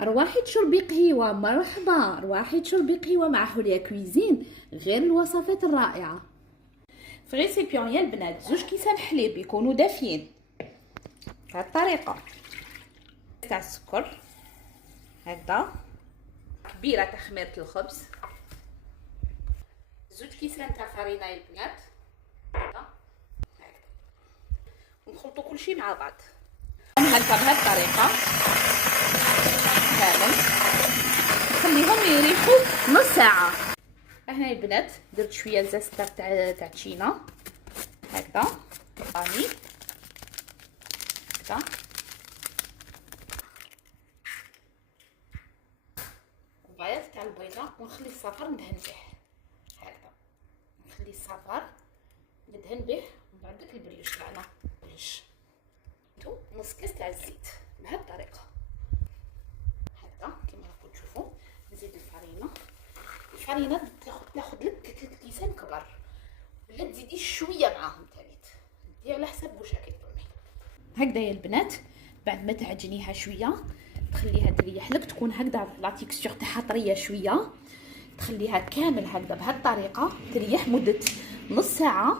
رواحي تشربي قهيوه، مرحبا، رواحي تشربي قهيوه مع حوليا كويزين، غير الوصفات الرائعه. في ريسيبيون يا البنات 2 كيسان حليب يكونوا دافيين بهذه الطريقه، تاع السكر هكذا، كبيره تاع خميره الخبز، 2 كيسان تاع فرينه يا البنات هكذا، ونخلطوا كلشي مع بعض هكا بهذه الطريقه كامل، نخليهم يريحوا نص ساعه. هنا البنات درت شويه زستر تاع تشينا هكذا، راني هكذا، وبيض تاع البيضه، ونخلي الصفار ندهن به هكذا، نخلي الصفار ندهن به، ومن بعد داك البريوش تاعنا نص كاس تاع الزيت بهذه الطريقه هكذا كما راكم تشوفوا. نزيد الفرينه تاخذ لك 3 كيسان كبار، ولا تزيدي شويه معاهم تانيت، ديري على حسب واش راكي تطلبي. هكذا يا البنات بعد ما تعجنيها شويه تخليها تريح لك، تكون هكذا لا تيكستور تاعها طريه شويه، تخليها كامل هكذا بهذه الطريقه تريح مده نص ساعه،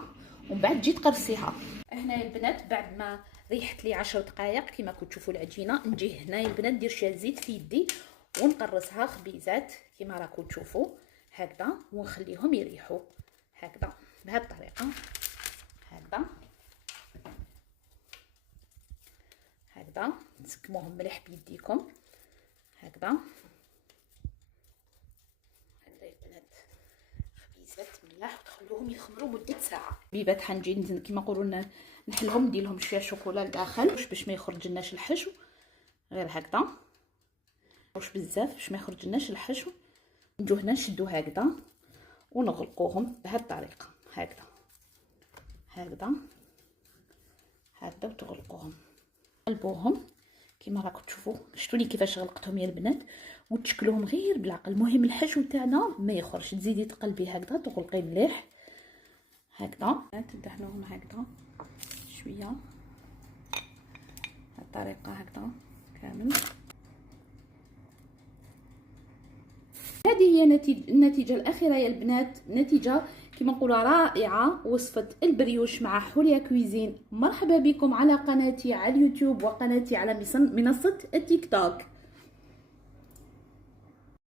ومن بعد تجي تقرصيها. هنا يا البنات بعد ما ريحت لي 10 دقائق كما كنتوا تشوفوا العجينه، نجي هنا يا البنات ندير شويه زيت في يدي ونقرصها خبيزات كما راكم تشوفوا هكذا، ونخليهم يريحوا هكذا بهذه الطريقه هكذا هكذا، تسكموهم مليح بيديكم هكذا هكذا يا البنات، خبيزات ملاح، وتخلوهم يخمروا مده ساعه. بيبات حنجي كما نقولوا نحلهم، ندير لهم شويه شوكولا لداخل باش ما يخرجلناش الحشو، غير هكذا واش بزاف باش ما يخرجلناش الحشو. نجو هنا نشدو هكذا ونغلقوهم بهذه الطريقه هكذا هكذا هكذا، وتغلقوهم قلبوهم كما راكم تشوفوا. شفتوني كيفاش غلقتهم يا البنات، وتشكلوهم غير بالعقل، المهم الحشو تاعنا ما يخرج. تزيدي تقلبي هكذا، تغلقي مليح هكذا، تدهنوهم هكذا شويه الطريقه هكذا كامل. هذه هي النتيجه الاخيره يا البنات، نتيجه كما نقولوا رائعه، وصفه البريوش مع حوليا كويزين. مرحبا بكم على قناتي على اليوتيوب وقناتي على منصه التيك توك.